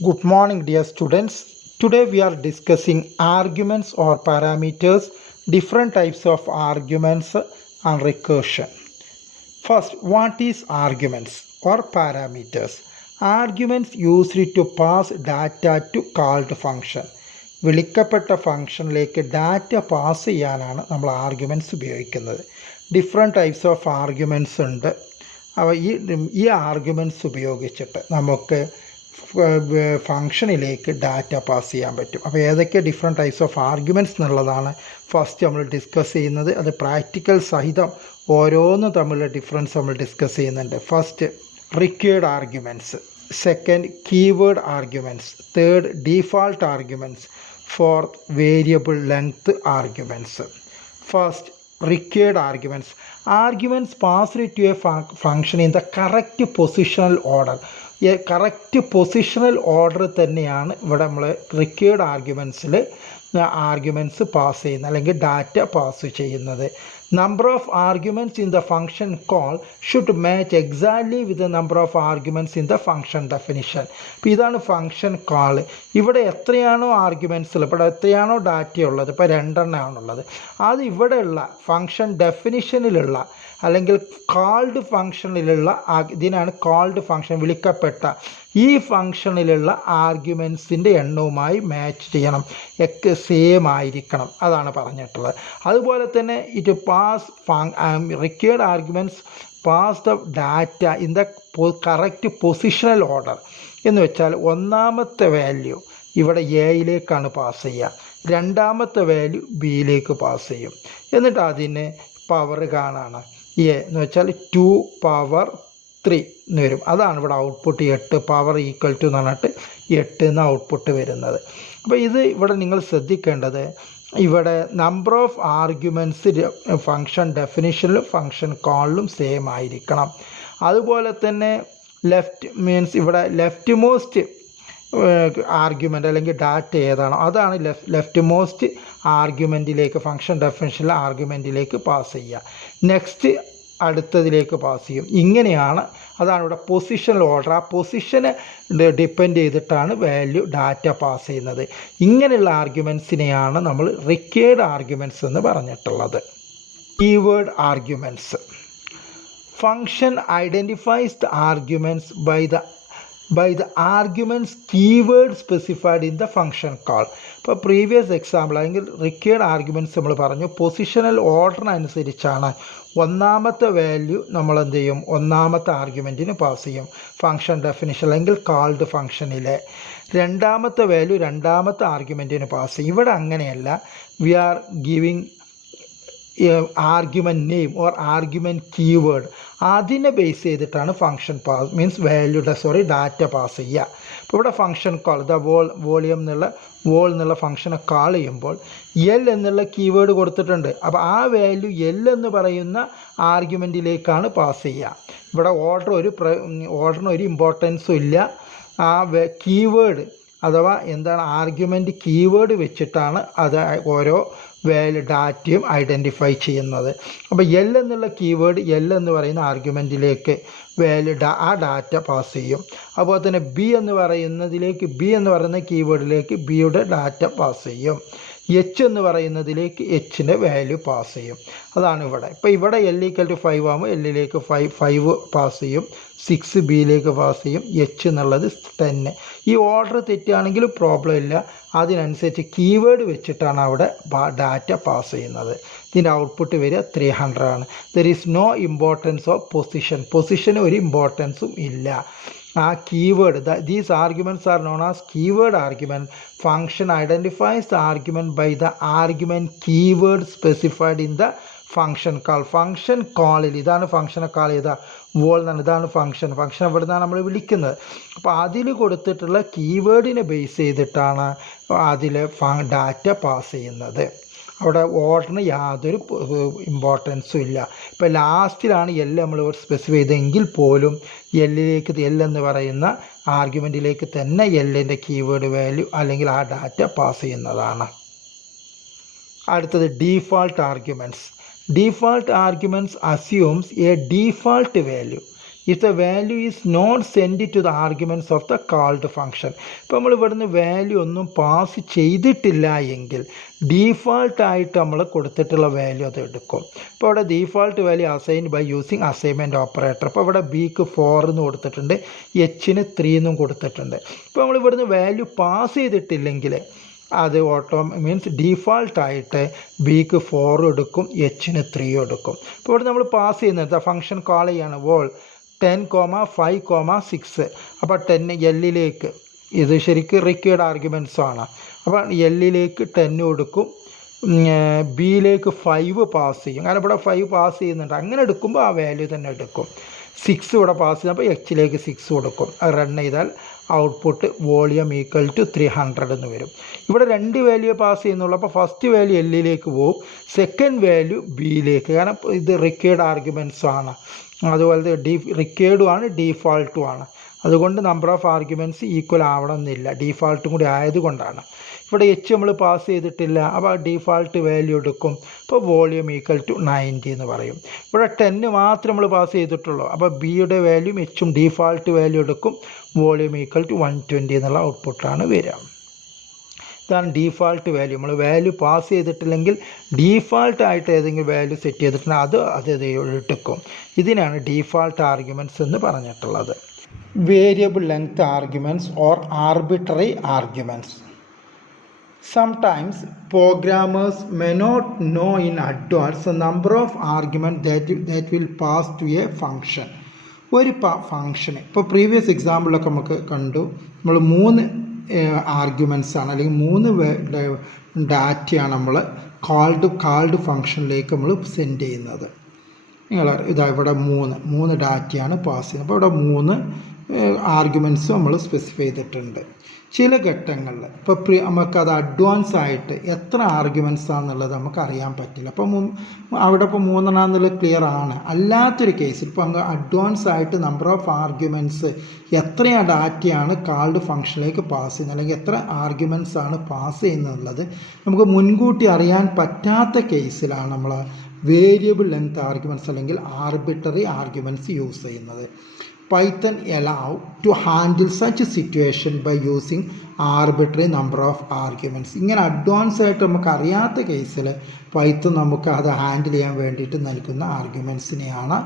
Good morning, dear students. Today we are discussing arguments or parameters, different types of arguments and recursion. First, what is arguments or parameters? Arguments used to pass data to called function. വിളിക്കപ്പെട്ട ഫംഗ്ഷനിലേക്ക് data pass ചെയ്യാനാണ് നമ്മൾ arguments ഉപയോഗിക്കുന്നത്. Different types of arguments ഉണ്ട്. അപ്പോൾ ഈ arguments ഉപയോഗിച്ചിട്ട് നമുക്ക് ഫംഗ്ഷനിലേക്ക് ഡാറ്റ പാസ് ചെയ്യാൻ പറ്റും. അപ്പോൾ ഏതൊക്കെ ഡിഫറെൻറ്റ് ടൈപ്സ് ഓഫ് ആർഗ്യുമെൻറ്റ്സ് എന്നുള്ളതാണ് ഫസ്റ്റ് നമ്മൾ ഡിസ്കസ് ചെയ്യുന്നത്. അത് പ്രാക്ടിക്കൽ സഹിതം ഓരോന്നും തമ്മിലുള്ള ഡിഫറൻസ് നമ്മൾ ഡിസ്കസ് ചെയ്യുന്നുണ്ട്. First, required arguments. Second, keyword arguments. Third, default arguments. Fourth, variable length arguments. First, required arguments. Arguments passed to a function in the correct positional order. Correct positional order തന്നെയാണ് ഇവിടെ നമ്മൾ required arguments pass ചെയ്യുന്നത് അല്ലെങ്കിൽ data pass ചെയ്യുന്നത്. Number of arguments in the function call should match exactly with the number of arguments in the function definition. അപ്പോൾ ഇതാണ് function call. ഇവിടെ എത്രയാണോ ആർഗ്യുമെൻറ്റ്സ് ഉള്ളത്, ഇവിടെ എത്രയാണോ ഡാറ്റ ഉള്ളത്, ഇപ്പോൾ 2 എണ്ണമാണുള്ളത്, അത് ഇവിടെയുള്ള ഫംഗ്ഷൻ ഡെഫിനിഷനിലുള്ള അല്ലെങ്കിൽ കോൾഡ് ഫംഗ്ഷനിലുള്ള ഇതിനാണ് കോൾഡ് ഫംഗ്ഷൻ, വിളിക്കപ്പെട്ട ഈ ഫംഗ്ഷനിലുള്ള ആർഗ്യുമെൻറ്റ്സിൻ്റെ എണ്ണവുമായി മാച്ച് ചെയ്യണം, സെയിം ആയിരിക്കണം, അതാണ് പറഞ്ഞിട്ടുള്ളത്. അതുപോലെ തന്നെ it pass required arguments pass the data in the correct positional order. എന്ന് വെച്ചാൽ ഒന്നാമത്തെ വാല്യൂ ഇവിടെ എയിലേക്കാണ് പാസ് ചെയ്യുക, രണ്ടാമത്തെ വാല്യൂ ബിയിലേക്ക് പാസ് ചെയ്യും. എന്നിട്ട് അതിന് പവർ കാണാണ് എ എന്ന് വെച്ചാൽ 2 പവർ 3 എന്ന് വരും. അതാണ് ഇവിടെ ഔട്ട്പുട്ട് 8 പവർ ഈക്വൽ ടു എന്ന് പറഞ്ഞിട്ട് 8 എന്ന് ഔട്ട്പുട്ട് വരുന്നത്. അപ്പോൾ ഇത് ഇവിടെ നിങ്ങൾ ശ്രദ്ധിക്കേണ്ടത്, ഇവിടെ നമ്പർ ഓഫ് ആർഗ്യുമെൻറ്റ്സ് ഫംഗ്ഷൻ ഡെഫിനിഷനിലും ഫംഗ്ഷൻ കോളിലും സെയിം ആയിരിക്കണം. അതുപോലെ തന്നെ ലെഫ്റ്റ് മീൻസ് ഇവിടെ ലെഫ്റ്റ് മോസ്റ്റ് ആർഗ്യുമെൻ്റ് അല്ലെങ്കിൽ ഡാറ്റ ഏതാണോ അതാണ് ലെഫ്റ്റ് മോസ്റ്റ് ആർഗ്യുമെൻറ്റിലേക്ക് ഫംഗ്ഷൻ ഡെഫിനിഷനിലെ ആർഗ്യുമെൻറ്റിലേക്ക് പാസ് ചെയ്യുക. നെക്സ്റ്റ് അടുത്തതിലേക്ക് പാസ് ചെയ്യും. ഇങ്ങനെയാണ്, അതാണ് ഇവിടെ പൊസിഷണൽ ഓർഡർ. ആ പൊസിഷനെ ഡിപ്പെൻഡ് ചെയ്തിട്ടാണ് വാല്യൂ ഡാറ്റ പാസ് ചെയ്യുന്നത്. ഇങ്ങനെയുള്ള ആർഗ്യുമെൻറ്റ്സിനെയാണ് നമ്മൾ റിക്വയർഡ് ആർഗ്യുമെൻറ്റ്സ് എന്ന് പറഞ്ഞിട്ടുള്ളത്. Keyword arguments. Function identifies the arguments by the arguments keyword specified in the function call. ഇപ്പോൾ പ്രീവിയസ് എക്സാമ്പിൾ അല്ലെങ്കിൽ റിക്വയർഡ് ആർഗ്യുമെൻറ്റ്സ് നമ്മൾ പറഞ്ഞു, പൊസിഷണൽ ഓർഡറിനനുസരിച്ചാണ് ഒന്നാമത്തെ വാല്യൂ നമ്മൾ എന്ത് ചെയ്യും, ഒന്നാമത്തെ ആർഗ്യുമെൻറ്റിന് പാസ് ചെയ്യും ഫംഗ്ഷൻ ഡെഫിനിഷൻ അല്ലെങ്കിൽ കാൾഡ് ഫംഗ്ഷനിലെ. രണ്ടാമത്തെ വാല്യൂ രണ്ടാമത്തെ ആർഗ്യുമെൻറ്റിന് പാസ് ചെയ്യും. ഇവിടെ അങ്ങനെയല്ല, we are giving argument name or argument keyword, അതിനെ ബേസ് ചെയ്തിട്ടാണ് function pass means data pass ചെയ്യുക. ഇപ്പോൾ ഇവിടെ ഫംഗ്ഷൻ കോൾ ദ വോളിയം എന്നുള്ള ഫംഗ്ഷനെ കാൾ ചെയ്യുമ്പോൾ എൽ എന്നുള്ള കീവേഡ് കൊടുത്തിട്ടുണ്ട്. അപ്പോൾ ആ വാല്യൂ എൽ എന്ന് പറയുന്ന ആർഗ്യുമെൻറ്റിലേക്കാണ് പാസ് ചെയ്യുക. ഇവിടെ ഓർഡറിന് ഒരു ഇമ്പോർട്ടൻസും ഇല്ല. ആ കീവേഡ് അഥവാ എന്താണ് ആർഗ്യുമെൻറ്റ് കീവേഡ് വെച്ചിട്ടാണ് അത് ഓരോ ഡാറ്റയും ഐഡൻറ്റിഫൈ ചെയ്യുന്നത്. അപ്പോൾ എൽ എന്നുള്ള കീവേഡ് എൽ എന്ന് പറയുന്ന ആർഗ്യുമെൻറ്റിലേക്ക് ആ ഡാറ്റ പാസ് ചെയ്യും. അതുപോലെ തന്നെ ബി എന്ന് പറയുന്ന കീവേഡിലേക്ക് ബിയുടെ ഡാറ്റ പാസ് ചെയ്യും. എച്ച് എന്ന് പറയുന്നതിലേക്ക് എച്ചിൻ്റെ വാല്യൂ പാസ് ചെയ്യും. അതാണ് ഇവിടെ. ഇപ്പോൾ ഇവിടെ എൽ ഈക്വൽ ടു 5 ആകുമ്പോൾ എല്ലിലേക്ക് 5 പാസ് ചെയ്യും, 6 ബിയിലേക്ക് പാസ് ചെയ്യും, എച്ച് എന്നുള്ളത് 10. ഈ ഓർഡർ തെറ്റുകയാണെങ്കിലും പ്രോബ്ലം ഇല്ല, അതിനനുസരിച്ച് കീവേഡ് വെച്ചിട്ടാണ് അവിടെ ഡാറ്റ പാസ് ചെയ്യുന്നത്. ഇതിൻ്റെ ഔട്ട്പുട്ട് വരിക 300 ആണ്. There is no importance of പൊസിഷന് ഒരു ഇമ്പോർട്ടൻസും ഇല്ല. ആ keyword these arguments are known as keyword argument. Function identifies the argument by the argument keyword specified in the function call. Function കോളിൽ ഇതാണ് ഫംഗ്ഷനെ കാൾ ചെയ്ത വോൾ എന്നാണ്, ഇതാണ് ഫംഗ്ഷൻ ഇവിടെ നിന്നാണ് നമ്മൾ വിളിക്കുന്നത്. അപ്പോൾ അതിൽ കൊടുത്തിട്ടുള്ള കീവേഡിനെ ബേസ് ചെയ്തിട്ടാണ് അതിൽ ഡാറ്റ പാസ് ചെയ്യുന്നത്. അവിടെ ഓർഡറിന് യാതൊരു ഇമ്പോർട്ടൻസും ഇല്ല. ഇപ്പോൾ ലാസ്റ്റിലാണ് എൽ നമ്മൾ സ്പെസിഫൈ ചെയ്തെങ്കിൽ പോലും എൽ എന്ന് പറയുന്ന ആർഗ്യുമെൻറ്റിലേക്ക് തന്നെ എല്ലിൻ്റെ കീവേഡ് വാല്യൂ അല്ലെങ്കിൽ ആ ഡാറ്റ പാസ് ചെയ്യുന്നതാണ്. അടുത്തത് default arguments. Default arguments assumes a default value. If the value is not send to the arguments of the called function. ഇപ്പോൾ നമ്മൾ ഇവിടുന്ന് വാല്യൂ ഒന്നും പാസ് ചെയ്തിട്ടില്ല എങ്കിൽ ഡീഫാൾട്ടായിട്ട് നമ്മൾ കൊടുത്തിട്ടുള്ള വാല്യൂ അത് എടുക്കും. ഇപ്പോൾ ഇവിടെ default value assign by using assignment operator. ഇപ്പോൾ ഇവിടെ ബിക്ക് 4 എന്ന് കൊടുത്തിട്ടുണ്ട്, എച്ചിന് 3 എന്നും കൊടുത്തിട്ടുണ്ട്. ഇപ്പോൾ നമ്മൾ ഇവിടുന്ന് വാല്യൂ പാസ് ചെയ്തിട്ടില്ലെങ്കിൽ അത് മീൻസ് ഡീഫാൾട്ടായിട്ട് ബിക്ക് 4 എടുക്കും, എച്ചിന് 3 എടുക്കും. ഇപ്പോൾ ഇവിടെ നമ്മൾ പാസ് ചെയ്യുന്നത് ഫംഗ്ഷൻ കോൾ ചെയ്യാണ് വോൾ 10,5,6. അപ്പോൾ 10 എല്ലിലേക്ക്, ഇത് ശരിക്കും റിക്വയർഡ് ആർഗ്യുമെൻറ്റ്സ് ആണ്. അപ്പോൾ എല്ലിലേക്ക് 10 കൊടുക്കും, ബിയിലേക്ക് 5 പാസ് ചെയ്യും. കാരണം ഇവിടെ 5 പാസ് ചെയ്യുന്നുണ്ട്. അങ്ങനെ എടുക്കുമ്പോൾ ആ വാല്യൂ തന്നെ എടുക്കും. 6 ഇവിടെ പാസ് ചെയ്യുമ്പോൾ എച്ചിലേക്ക് 6 കൊടുക്കും. അത് റൺ ചെയ്താൽ ഔട്ട്പുട്ട് വോളിയം ഈക്വൽ ടു 300 എന്ന് വരും. ഇവിടെ 2 വാല്യൂ പാസ് ചെയ്യുന്നുള്ളൂ. അപ്പോൾ ഫസ്റ്റ് വാല്യൂ എല്ലിലേക്ക് പോകും, സെക്കൻഡ് വാല്യൂ ബിയിലേക്ക്. കാരണം ഇത് റിക്വയർഡ് ആർഗ്യുമെൻറ്റ്സ് ആണ്, അതുപോലെ റിക്വയർഡും ആണ് ഡീഫാൾട്ടും ആണ്. അതുകൊണ്ട് നമ്പർ ഓഫ് ആർഗ്യുമെൻറ്റ്സ് ഈക്വൽ ആവണമെന്നില്ല, ഡീഫാൾട്ടും കൂടി ആയതുകൊണ്ടാണ്. ഇവിടെ എച്ച് നമ്മൾ പാസ് ചെയ്തിട്ടില്ല, അപ്പോൾ ഡീഫാൾട്ട് വാല്യൂ എടുക്കും. ഇപ്പോൾ വോളിയം ഈക്വൽ ടു 90 എന്ന് പറയും. ഇവിടെ 10 മാത്രം നമ്മൾ പാസ് ചെയ്തിട്ടുള്ളൂ, അപ്പോൾ ബിയുടെ വാല്യൂം എച്ചും ഡീഫാൾട്ട് വാല്യൂ എടുക്കും, വോളിയം ഈക്വൽ ടു 120 എന്നുള്ള ഔട്ട്പുട്ടാണ് വരിക. ഇതാണ് ഡീഫാൾട്ട് വാല്യൂ. നമ്മൾ വാല്യൂ പാസ് ചെയ്തിട്ടില്ലെങ്കിൽ ഡീഫാൾട്ടായിട്ട് ഏതെങ്കിലും വാല്യൂ സെറ്റ് ചെയ്തിട്ടുണ്ടെങ്കിൽ അത് എടുക്കും. ഇതിനാണ് ഡീഫാൾട്ട് ആർഗ്യുമെൻറ്റ്സ് എന്ന് പറഞ്ഞിട്ടുള്ളത്. Variable length arguments or arbitrary arguments. Sometimes programmers may not know in advance the number of arguments that will pass to a function. ഒരു ഫംഗ്ഷന് ഇപ്പോൾ പ്രീവിയസ് എക്സാമ്പിളൊക്കെ നമുക്ക് കണ്ടു, നമ്മൾ 3 ആർഗ്യുമെൻറ്റ്സ് ആണ് അല്ലെങ്കിൽ 3 ഡാറ്റയാണ് നമ്മൾ കാൾഡ് ഫംഗ്ഷനിലേക്ക് നമ്മൾ സെൻഡ് ചെയ്യുന്നത്. നിങ്ങൾ ഇവിടെ 3 ഡാറ്റയാണ് പാസ് ചെയ്യുന്നത്. അപ്പോൾ ഇവിടെ 3 ആർഗ്യുമെൻറ്റ്സ് നമ്മൾ സ്പെസിഫൈ ചെയ്തിട്ടുണ്ട്. ചില ഘട്ടങ്ങളിൽ ഇപ്പോൾ നമുക്കത് അഡ്വാൻസ് ആയിട്ട് എത്ര ആർഗ്യുമെൻറ്റ്സ് ആണെന്നുള്ളത് നമുക്ക് അറിയാൻ പറ്റില്ല. അപ്പോൾ അവിടെ ഇപ്പോൾ 3 എന്നുള്ളത് ക്ലിയർ ആണ്. അല്ലാത്തൊരു കേസിൽ ഇപ്പോൾ നമുക്ക് അഡ്വാൻസ് ആയിട്ട് നമ്പർ ഓഫ് ആർഗ്യുമെൻറ്റ്സ് എത്രയാണ് ഡാറ്റയാണ് കാൾഡ് ഫംഗ്ഷനിലേക്ക് പാസ് ചെയ്യുന്നത് അല്ലെങ്കിൽ എത്ര ആർഗ്യുമെൻറ്റ്സ് ആണ് പാസ് ചെയ്യുന്നത് നമുക്ക് മുൻകൂട്ടി അറിയാൻ പറ്റാത്ത കേസിലാണ് നമ്മൾ വേരിയബിൾ ലെങ്ത് ആർഗ്യുമെൻറ്റ്സ് അല്ലെങ്കിൽ ആർബിട്രറി ആർഗ്യുമെൻറ്റ്സ് യൂസ് ചെയ്യുന്നത്. Python allow to handle such a situation by using arbitrary number of arguments. ഇങ്ങനെ അഡ്വാൻസ് ആയിട്ട് നമുക്ക് അറിയാത്ത കേസിൽ പൈത്തൺ നമുക്ക് അത് ഹാൻഡിൽ ചെയ്യാൻ വേണ്ടിയിട്ട് നൽകുന്ന ആർഗ്യുമെൻറ്റ്സിനെയാണ്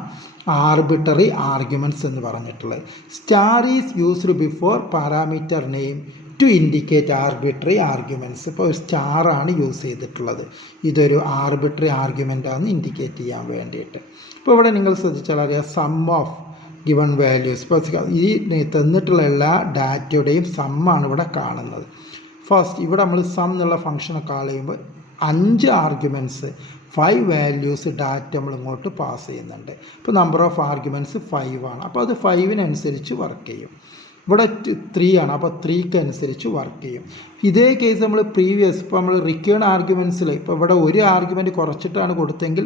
ആർബിട്രറി ആർഗ്യുമെൻറ്റ്സ് എന്ന് പറഞ്ഞിട്ടുള്ളത്. Star is used before parameter name to indicate arbitrary arguments. ഇപ്പോൾ ഒരു സ്റ്റാറാണ് യൂസ് ചെയ്തിട്ടുള്ളത്, ഇതൊരു ആർബിട്രറി ആർഗ്യുമെൻ്റാണ് ഇൻഡിക്കേറ്റ് ചെയ്യാൻ വേണ്ടിയിട്ട്. ഇപ്പോൾ ഇവിടെ നിങ്ങൾ ശ്രദ്ധിച്ചാൽ അറിയാം സം ഓഫ് ഗിവൺ വാല്യൂസ്. ഇപ്പോൾ ഈ തന്നിട്ടുള്ള എല്ലാ ഡാറ്റയുടെയും സമ്മാണ് ഇവിടെ കാണുന്നത്. ഫസ്റ്റ് ഇവിടെ നമ്മൾ സം എന്നുള്ള ഫംഗ്ഷനെ കാൾ ചെയ്യുമ്പോൾ 5 ആർഗ്യുമെൻറ്റ്സ് 5 വാല്യൂസ് ഡാറ്റ നമ്മൾ ഇങ്ങോട്ട് പാസ് ചെയ്യുന്നുണ്ട്. ഇപ്പോൾ നമ്പർ ഓഫ് ആർഗ്യുമെൻറ്റ്സ് 5 ആണ്. അപ്പോൾ അത് 5-നനുസരിച്ച് വർക്ക് ചെയ്യും. ഇവിടെ 3 ആണ്, അപ്പോൾ 3ക്ക് അനുസരിച്ച് വർക്ക് ചെയ്യും. ഇതേ കേസ് നമ്മൾ പ്രീവിയസ് ഇപ്പോൾ നമ്മൾ റിക്വേർഡ് ആർഗ്യുമെൻറ്റ്സിൽ ഇപ്പോൾ ഇവിടെ ഒരു ആർഗ്യുമെൻറ്റ് കുറച്ചിട്ടാണ് കൊടുത്തെങ്കിൽ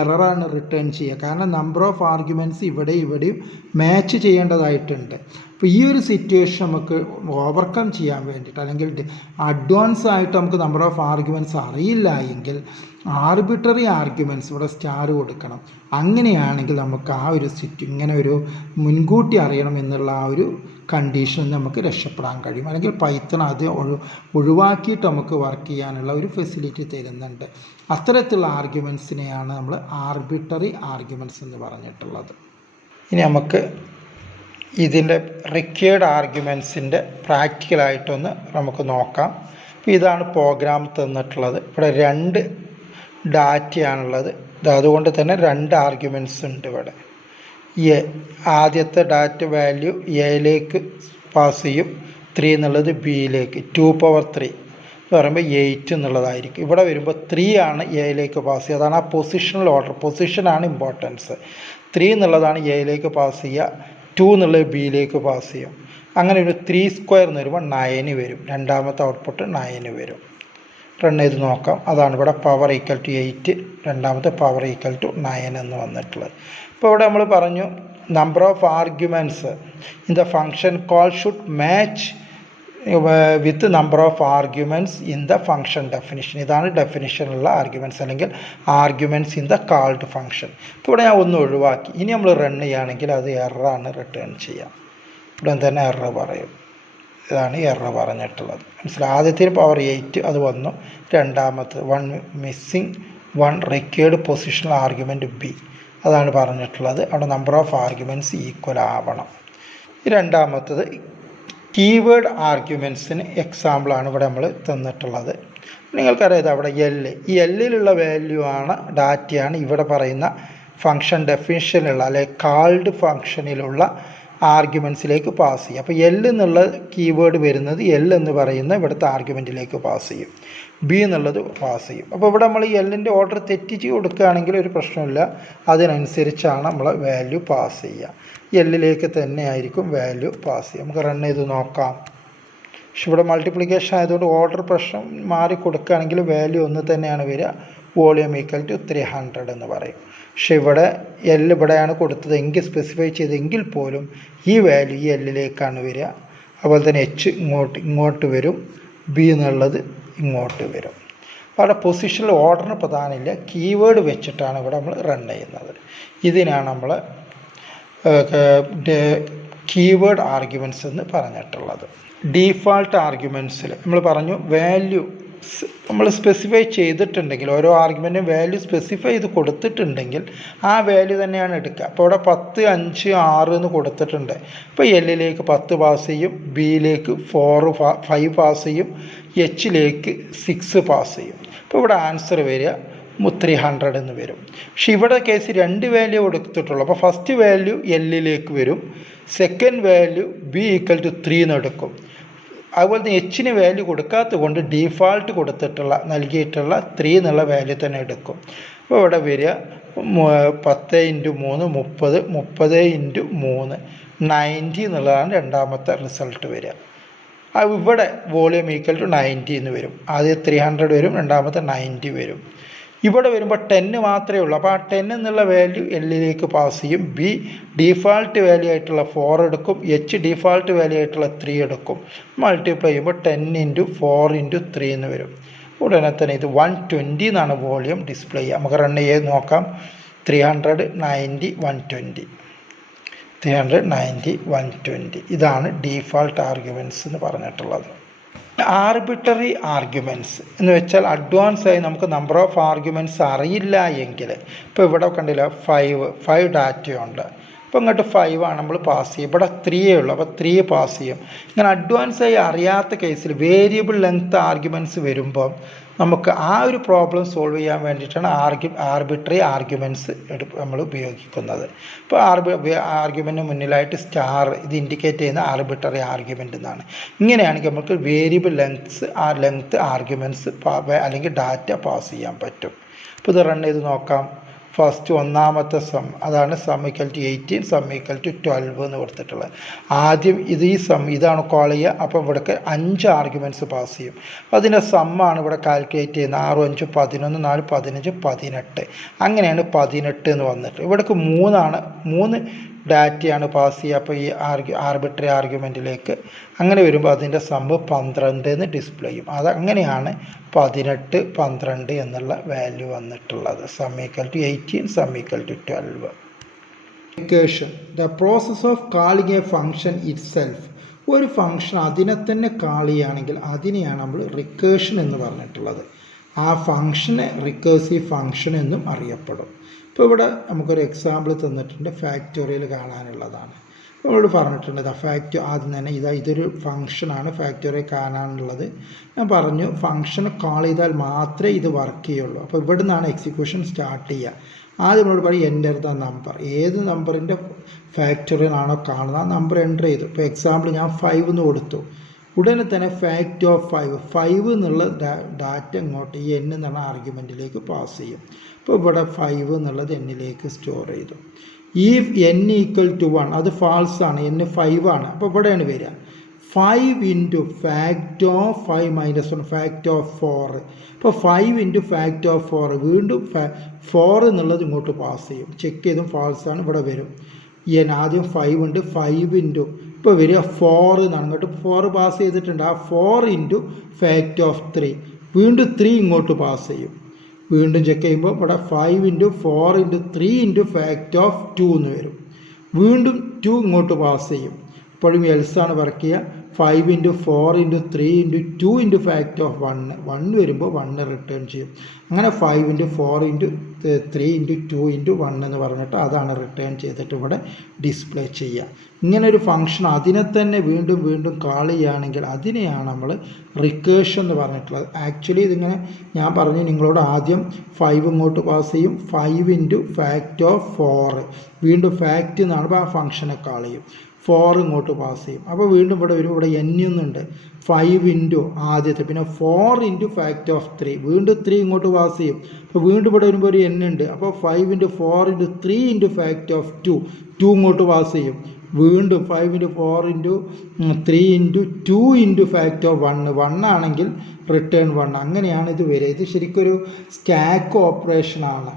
എററാണ് റിട്ടേൺ ചെയ്യുക. കാരണം നമ്പർ ഓഫ് ആർഗ്യുമെൻറ്റ്സ് ഇവിടെയും മാച്ച് ചെയ്യേണ്ടതായിട്ടുണ്ട്. അപ്പോൾ ഈ ഒരു സിറ്റുവേഷൻ നമുക്ക് ഓവർകം ചെയ്യാൻ വേണ്ടിയിട്ട് അല്ലെങ്കിൽ അഡ്വാൻസ് ആയിട്ട് നമുക്ക് നമ്പർ ഓഫ് ആർഗ്യുമെൻറ്റ്സ് അറിയില്ല എങ്കിൽ ആർബിട്രറി ആർഗ്യുമെൻറ്റ്സ് ഇവിടെ സ്റ്റാർ കൊടുക്കണം. അങ്ങനെയാണെങ്കിൽ നമുക്ക് ആ ഒരു ഇങ്ങനെ ഒരു മുൻകൂട്ടി അറിയണം എന്നുള്ള ആ ഒരു കണ്ടീഷൻ നമുക്ക് രക്ഷപ്പെടാൻ കഴിയും. അല്ലെങ്കിൽ പൈത്തൺ അത് ഒഴിവാക്കിയിട്ട് നമുക്ക് വർക്ക് ചെയ്യാനുള്ള ഒരു ഫെസിലിറ്റി തരുന്നുണ്ട്. അത്തരത്തിലുള്ള ആർഗ്യുമെൻറ്റ്സിനെയാണ് നമ്മൾ ആർബിട്രറി ആർഗ്യുമെൻറ്റ്സ് എന്ന് പറഞ്ഞിട്ടുള്ളത്. ഇനി നമുക്ക് ഇതിൻ്റെ റിക്വയർഡ് ആർഗ്യുമെൻറ്റ്സിൻ്റെ പ്രാക്ടിക്കലായിട്ടൊന്ന് നമുക്ക് നോക്കാം. അപ്പോൾ ഇതാണ് പ്രോഗ്രാം തന്നിട്ടുള്ളത്. ഇവിടെ 2 ഡാറ്റയാണുള്ളത്. അതുകൊണ്ട് തന്നെ 2 ആർഗ്യുമെൻറ്റ്സ് ഉണ്ട് ഇവിടെ. ആദ്യത്തെ ഡാറ്റ വാല്യൂ എയിലേക്ക് പാസ് ചെയ്യും, 3 എന്നുള്ളത് ബിയിലേക്ക്. 2⁻3 എന്ന് പറയുമ്പോൾ 8 എന്നുള്ളതായിരിക്കും. ഇവിടെ വരുമ്പോൾ 3 ആണ് എയിലേക്ക് പാസ് ചെയ്യുക. അതാണ് ആ പൊസിഷണൽ ഓർഡർ, പൊസിഷനാണ് ഇമ്പോർട്ടൻസ്. 3 എന്നുള്ളതാണ് എയിലേക്ക് പാസ് ചെയ്യുക, 2 എന്നുള്ളത് ബിയിലേക്ക് പാസ് ചെയ്യും. അങ്ങനെ ഒരു 3² എന്ന് വരുമ്പോൾ 9 വരും. രണ്ടാമത്തെ ഔട്ട്പുട്ട് 9 വരും. റൺ ചെയ്ത് നോക്കാം. അതാണ് ഇവിടെ പവർ ഈക്വൽ ടു 8, രണ്ടാമത്തെ പവർ ഈക്വൽ ടു 9 എന്ന് വന്നിട്ടുള്ളത്. ഇപ്പോൾ ഇവിടെ നമ്മൾ പറഞ്ഞു number of arguments in the function call should match with number of arguments in the function definition. ഇതാണ് ഡെഫിനിഷനുള്ള ആർഗ്യുമെൻറ്റ്സ് അല്ലെങ്കിൽ arguments in the called function. ഇപ്പോൾ ഇവിടെ ഞാൻ ഒന്ന് ഒഴിവാക്കി. ഇനി നമ്മൾ റൺ ചെയ്യുകയാണെങ്കിൽ അത് എററാണ് റിട്ടേൺ ചെയ്യാം. ഇവിടെ തന്നെ എറർ പറയും. ഇതാണ് എറർ പറഞ്ഞിട്ടുള്ളത്. മനസ്സിലായി? ആദ്യത്തിന് പവർ 8 അത് വന്നു. രണ്ടാമത്തെ 1 missing 1 required positional argument B അതാണ് പറഞ്ഞിട്ടുള്ളത്. അവിടെ നമ്പർ ഓഫ് ആർഗ്യുമെൻറ്റ്സ് ഈക്വൽ ആവണം. രണ്ടാമത്തത് കീവേഡ് ആർഗ്യുമെൻറ്റ്സിന് എക്സാമ്പിളാണ് ഇവിടെ നമ്മൾ തന്നിട്ടുള്ളത്. നിങ്ങൾക്കറിയാം അവിടെ ഈ എല്ലിലുള്ള വാല്യൂ ആണ് ഡാറ്റയാണ് ഇവിടെ പറയുന്ന ഫംഗ്ഷൻ ഡെഫിനിഷനിലുള്ള അല്ലെങ്കിൽ കാൾഡ് ഫംഗ്ഷനിലുള്ള ആർഗ്യുമെൻറ്റ്സിലേക്ക് പാസ് ചെയ്യും. അപ്പോൾ എന്നുള്ള കീവേഡ് വരുന്നത് എന്ന് പറയുന്ന ഇവിടുത്തെ ആർഗ്യുമെൻറ്റിലേക്ക് പാസ് ചെയ്യും. ബി എന്നുള്ളത് പാസ് ചെയ്യും. അപ്പോൾ ഇവിടെ നമ്മൾ ഈ എല്ലിൻ്റെ ഓർഡർ തെറ്റിച്ച് കൊടുക്കുകയാണെങ്കിൽ ഒരു പ്രശ്നമില്ല. അതിനനുസരിച്ചാണ് നമ്മൾ വാല്യൂ പാസ് ചെയ്യുക. എല്ലിലേക്ക് തന്നെ ആയിരിക്കും വാല്യൂ പാസ് ചെയ്യുക. നമുക്ക് റൺ ചെയ്ത് നോക്കാം. പക്ഷെ ഇവിടെ മൾട്ടിപ്ലിക്കേഷൻ ആയതുകൊണ്ട് ഓർഡർ പ്രശ്നം മാറി കൊടുക്കുകയാണെങ്കിൽ വാല്യൂ ഒന്ന് തന്നെയാണ് വരിക. വോളിയം ഈക്വൽ ടു 300 എന്ന് പറയും. പക്ഷെ ഇവിടെ ഇവിടെയാണ് കൊടുത്തത് എങ്കിൽ സ്പെസിഫൈ ചെയ്തെങ്കിൽ പോലും ഈ വാല്യൂ ഈ എല്ലിലേക്കാണ് വരിക. അതുപോലെ തന്നെ എച്ച് ഇങ്ങോട്ട് വരും, ബി എന്നുള്ളത് ഇങ്ങോട്ട് വരും. അപ്പോൾ അവിടെ പൊസിഷണൽ ഓർഡറിന് പ്രധാനമില്ല. കീവേഡ് വെച്ചിട്ടാണ് ഇവിടെ നമ്മൾ റൺ ചെയ്യുന്നത്. ഇതിനാണ് നമ്മൾ കീവേഡ് ആർഗ്യുമെൻറ്റ്സ് എന്ന് പറഞ്ഞിട്ടുള്ളത്. ഡീഫാൾട്ട് ആർഗ്യുമെൻറ്റ്സിൽ നമ്മൾ പറഞ്ഞു വാല്യൂ നമ്മൾ സ്പെസിഫൈ ചെയ്തിട്ടുണ്ടെങ്കിൽ ഓരോ ആർഗ്യുമെൻറ്റും വാല്യൂ സ്പെസിഫൈ ചെയ്ത് കൊടുത്തിട്ടുണ്ടെങ്കിൽ ആ വാല്യൂ തന്നെയാണ് എടുക്കുക. അപ്പോൾ ഇവിടെ 10, 5, 6 എന്ന് കൊടുത്തിട്ടുണ്ട്. ഇപ്പോൾ എല്ലിലേക്ക് 10 പാസ് ചെയ്യും, ബിയിലേക്ക് 4, 5 പാസ് ചെയ്യും, എച്ചിലേക്ക് 6 പാസ് ചെയ്യും. അപ്പോൾ ഇവിടെ ആൻസർ വരിക 300 എന്ന് വരും. പക്ഷെ ഇവിടെ കേസ് 2 വാല്യൂ കൊടുത്തിട്ടുള്ളൂ. അപ്പോൾ ഫസ്റ്റ് വാല്യൂ എല്ലിലേക്ക് വരും, second value B equal to 3 എന്ന് എടുക്കും. അതുപോലെ തന്നെ എച്ചിന് വാല്യൂ കൊടുക്കാത്തത് കൊണ്ട് ഡീഫാൾട്ട് കൊടുത്തിട്ടുള്ള നൽകിയിട്ടുള്ള 3 എന്നുള്ള വാല്യൂ തന്നെ എടുക്കും. അപ്പോൾ ഇവിടെ വരിക 10 × 3 30, 30 × 3 90 എന്നുള്ളതാണ് രണ്ടാമത്തെ റിസൾട്ട് വരിക. ഇവിടെ വോളിയം ഈക്വൽ ടു 90 എന്ന് വരും. ആദ്യം 300 വരും, രണ്ടാമത്തെ 90 വരും. ഇവിടെ വരുമ്പോൾ 10 മാത്രമേ ഉള്ളൂ. അപ്പോൾ ആ 10 എന്നുള്ള വാല്യൂ എല്ലിലേക്ക് പാസ് ചെയ്യും. ബി ഡീഫാൾട്ട് വാല്യൂ ആയിട്ടുള്ള 4 എടുക്കും, എച്ച് ഡീഫാൾട്ട് വാല്യൂ ആയിട്ടുള്ള 3 എടുക്കും. മൾട്ടിപ്ലൈ ചെയ്യുമ്പോൾ 10 × 4 × 3 എന്ന് വരും. ഉടനെ തന്നെ ഇത് 120 എന്നാണ് വോളിയം ഡിസ്പ്ലേ ചെയ്യുക. നമുക്ക് റൺ ചെയ്ത് നോക്കാം. 390 120 390 120 ഇതാണ് ഡീഫാൾട്ട് ആർഗ്യുമെൻറ്റ്സ് എന്ന് പറഞ്ഞിട്ടുള്ളത്. ആർബിട്രറി ആർഗ്യുമെൻറ്റ്സ് എന്ന് വെച്ചാൽ അഡ്വാൻസ് ആയി നമുക്ക് നമ്പർ ഓഫ് ആർഗ്യുമെൻറ്റ്സ് അറിയില്ല എങ്കിൽ, ഇപ്പോൾ ഇവിടെ കണ്ടില്ല 5 ഡാറ്റയുണ്ട്. ഇപ്പോൾ ഇങ്ങോട്ട് 5 ആണ് നമ്മൾ പാസ് ചെയ്യും. ഇവിടെ 3 ഉള്ളൂ, അപ്പോൾ 3 പാസ് ചെയ്യും. ഇങ്ങനെ അഡ്വാൻസ് ആയി അറിയാത്ത കേസിൽ വേരിയബിൾ ലെങ്ത് ആർഗ്യുമെൻറ്റ്സ് വരുമ്പോൾ നമുക്ക് ആ ഒരു പ്രോബ്ലം സോൾവ് ചെയ്യാൻ വേണ്ടിയിട്ടാണ് ആർബിട്രറി ആർഗ്യുമെൻറ്റ്സ് നമ്മൾ ഉപയോഗിക്കുന്നത്. ഇപ്പോൾ ആർഗ്യുമെൻറ്റിന് മുന്നിലായിട്ട് സ്റ്റാർ ഇത് ഇൻഡിക്കേറ്റ് ചെയ്യുന്ന ആർബിട്രറി ആർഗ്യുമെൻ്റ് എന്നാണ്. ഇങ്ങനെയാണെങ്കിൽ നമുക്ക് വേരിയബിൾ ലെങ്ത് ആർഗ്യുമെൻറ്റ്സ് അല്ലെങ്കിൽ ഡാറ്റ പാസ് ചെയ്യാൻ പറ്റും. ഇപ്പോൾ ഇത് റൺ ചെയ്ത് നോക്കാം. ഫസ്റ്റ് ഒന്നാമത്തെ സം അതാണ് sum equal to 18, sum equal to 12 എന്ന് കൊടുത്തിട്ടുള്ളത്. ആദ്യം ഇതാണ് കോൾ ചെയ്യുക. അപ്പോൾ ഇവിടേക്ക് 5 ആർഗ്യുമെൻറ്റ്സ് പാസ് ചെയ്യും. അതിൻ്റെ സമ്മാണ് ഇവിടെ കാൽക്കുലേറ്റ് ചെയ്യുന്നത്. 6, 5, 11, 4, 15, 18. അങ്ങനെയാണ് 18 എന്ന് വന്നിട്ട് ഇവിടേക്ക് 3 ഡാറ്റയാണ് പാസ് ചെയ്യുക. അപ്പോൾ ഈ ആർബിട്രറി ആർഗ്യുമെൻറ്റിലേക്ക് അങ്ങനെ വരുമ്പോൾ അതിൻ്റെ സമ്മ് 12 എന്ന് ഡിസ്പ്ലേ ചെയ്യും. അങ്ങനെയാണ് 18, 12 എന്നുള്ള വാല്യൂ വന്നിട്ടുള്ളത്. Sum equal to 18, sum equal to 12. Recursion the process of calling a function itself. ഒരു ഫംഗ്ഷൻ അതിനെ തന്നെ കാൾ ചെയ്യുകയാണെങ്കിൽ അതിനെയാണ് നമ്മൾ റിക്കേഷൻ എന്ന് പറഞ്ഞിട്ടുള്ളത്. ആ ഫംഗ്ഷനെ റിക്കേഴ്സീവ് ഫംഗ്ഷൻ എന്നും അറിയപ്പെടും. ഇപ്പോൾ ഇവിടെ നമുക്കൊരു എക്സാമ്പിൾ തന്നിട്ടുണ്ട്. ഫാക്ടോറിയൽ കാണാനുള്ളതാണ്. നമ്മളോട് പറഞ്ഞിട്ടുണ്ട് ആദ്യം തന്നെ ഇതൊരു ഫംഗ്ഷനാണ് ഫാക്ടോറിയൽ കാണാനുള്ളത്. ഞാൻ പറഞ്ഞു ഫംഗ്ഷൻ കാൾ ചെയ്താൽ മാത്രമേ ഇത് വർക്ക് ചെയ്യുള്ളൂ. അപ്പോൾ ഇവിടെ നിന്നാണ് എക്സിക്യൂഷൻ സ്റ്റാർട്ട് ചെയ്യുക. ആദ്യം നമ്മളോട് പറയും എൻ്റർ ദ നമ്പർ. ഏത് നമ്പറിൻ്റെ ഫാക്ടോറിയൽ ആണോ കാണുന്നത് ആ നമ്പർ എൻ്റർ ചെയ്തു. ഇപ്പോൾ എക്സാമ്പിൾ ഞാൻ 5 എന്ന് കൊടുത്തു. ഉടനെ തന്നെ ഫാക്ട് ഓഫ് 5 എന്നുള്ള ഡാറ്റ ഇങ്ങോട്ട് ഈ n എന്നുള്ള ആർഗ്യുമെൻറ്റിലേക്ക് പാസ് ചെയ്യും. ഇപ്പോൾ ഇവിടെ 5 എന്നുള്ളത് എന്നിലേക്ക് സ്റ്റോർ ചെയ്തു. ഈ n ഈക്വൽ ടു 1 അത് ഫാൾസ് ആണ്, n 5 ആണ്. അപ്പോൾ ഇവിടെയാണ് വരിക 5 × ഫാക്ട് ഓഫ് 5 - 1 ഫാക്ട് ഓഫ് 4. ഇപ്പോൾ 5 × ഫാക്ട് ഓഫ് 4 വീണ്ടും 4 എന്നുള്ളത് ഇങ്ങോട്ട് പാസ് ചെയ്യും. ചെക്ക് ചെയ്തും ഫാൾസ് ആണ് ഇവിടെ വരും. ആദ്യം 5 ഉണ്ട്, 5 × ഇപ്പോൾ വരിക 4 എന്നാണ്, ഇങ്ങോട്ട് 4 പാസ് ചെയ്തിട്ടുണ്ട്. ആ 4 ഇൻറ്റു ഫാക്റ്റ് ഓഫ് 3, വീണ്ടും 3 ഇങ്ങോട്ട് പാസ് ചെയ്യും. വീണ്ടും ചെക്ക് ചെയ്യുമ്പോൾ ഇവിടെ 5 into 4 into 3 into fact of 2 എന്ന് വരും. വീണ്ടും 2 ഇങ്ങോട്ട് പാസ് ചെയ്യും. ഇപ്പോഴും എൽസാണ് വർക്ക് ചെയ്യുക. 5 into 4 into 3 into 2 into fact of 1 വരുമ്പോൾ 1 റിട്ടേൺ ചെയ്യും. അങ്ങനെ 5 ഇൻറ്റു 4 ഇൻറ്റു 3 ഇൻറ്റു 2 ഇൻറ്റു 1 എന്ന് പറഞ്ഞിട്ട് അതാണ് റിട്ടേൺ ചെയ്തിട്ട് ഇവിടെ ഡിസ്പ്ലേ ചെയ്യുക. ഇങ്ങനെ ഒരു ഫംഗ്ഷൻ അതിനെ തന്നെ വീണ്ടും വീണ്ടും കാൾ ചെയ്യുകയാണെങ്കിൽ അതിനെയാണ് നമ്മൾ റിക്കേഷൻ എന്ന് പറഞ്ഞിട്ടുള്ളത്. ആക്ച്വലി ഇതിങ്ങനെ ഞാൻ പറഞ്ഞു നിങ്ങളോട്, ആദ്യം 5 ഇങ്ങോട്ട് പാസ് ചെയ്യും. 5 ഇൻറ്റു ഫാക്റ്റ് ഓഫ് 4 വീണ്ടും ഫാക്റ്റ് എന്നാണ് ആ ഫംഗ്ഷനെ കാൾ ചെയ്യും. 4 ഇങ്ങോട്ട് പാസ് ചെയ്യും. അപ്പോൾ വീണ്ടും ഇവിടെ വരും. ഇവിടെ n എന്നുണ്ട്. 5 ഇൻറ്റു ആദ്യത്തെ, പിന്നെ 4 ഇൻറ്റു ഫാക്റ്റ് ഓഫ് 3 വീണ്ടും 3 ഇങ്ങോട്ട് പാസ് ചെയ്യും. അപ്പോൾ വീണ്ടും ഇവിടെ വരുമ്പോൾ ഒരു n ഉണ്ട്. അപ്പോൾ 5 into 4 into 3 into fact of 2 ഇങ്ങോട്ട് പാസ് ചെയ്യും. വീണ്ടും 5 into 4 into 3 into 2 into fact of 1 ആണെങ്കിൽ റിട്ടേൺ 1. അങ്ങനെയാണ് ഇത് വരിക. ഇത് ശരിക്കൊരു സ്റ്റാക്ക് ഓപ്പറേഷനാണ്.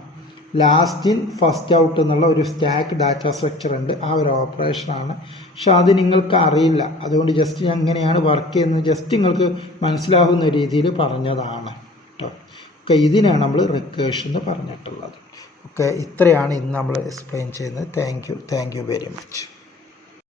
ലാസ്റ്റ് ഇൻ ഫസ്റ്റ് ഔട്ട് എന്നുള്ള ഒരു സ്റ്റാക്ക് ഡാറ്റ സ്ട്രക്ചർ ഉണ്ട്. ആ ഒരു ഓപ്പറേഷനാണ്. പക്ഷെ അത് നിങ്ങൾക്ക് അറിയില്ല. അതുകൊണ്ട് ജസ്റ്റ് ഞാൻ എങ്ങനെയാണ് വർക്ക് ചെയ്യുന്നത് ജസ്റ്റ് നിങ്ങൾക്ക് മനസ്സിലാകുന്ന രീതിയിൽ പറഞ്ഞതാണ് കേട്ടോ. ഓക്കെ, ഇതിനാണ് നമ്മൾ റിക്കേഷൻ എന്ന് പറഞ്ഞിട്ടുള്ളത്. ഓക്കെ, ഇത്രയാണ് ഇന്ന് നമ്മൾ എക്സ്പ്ലെയിൻ ചെയ്യുന്നത്. Thank you very much.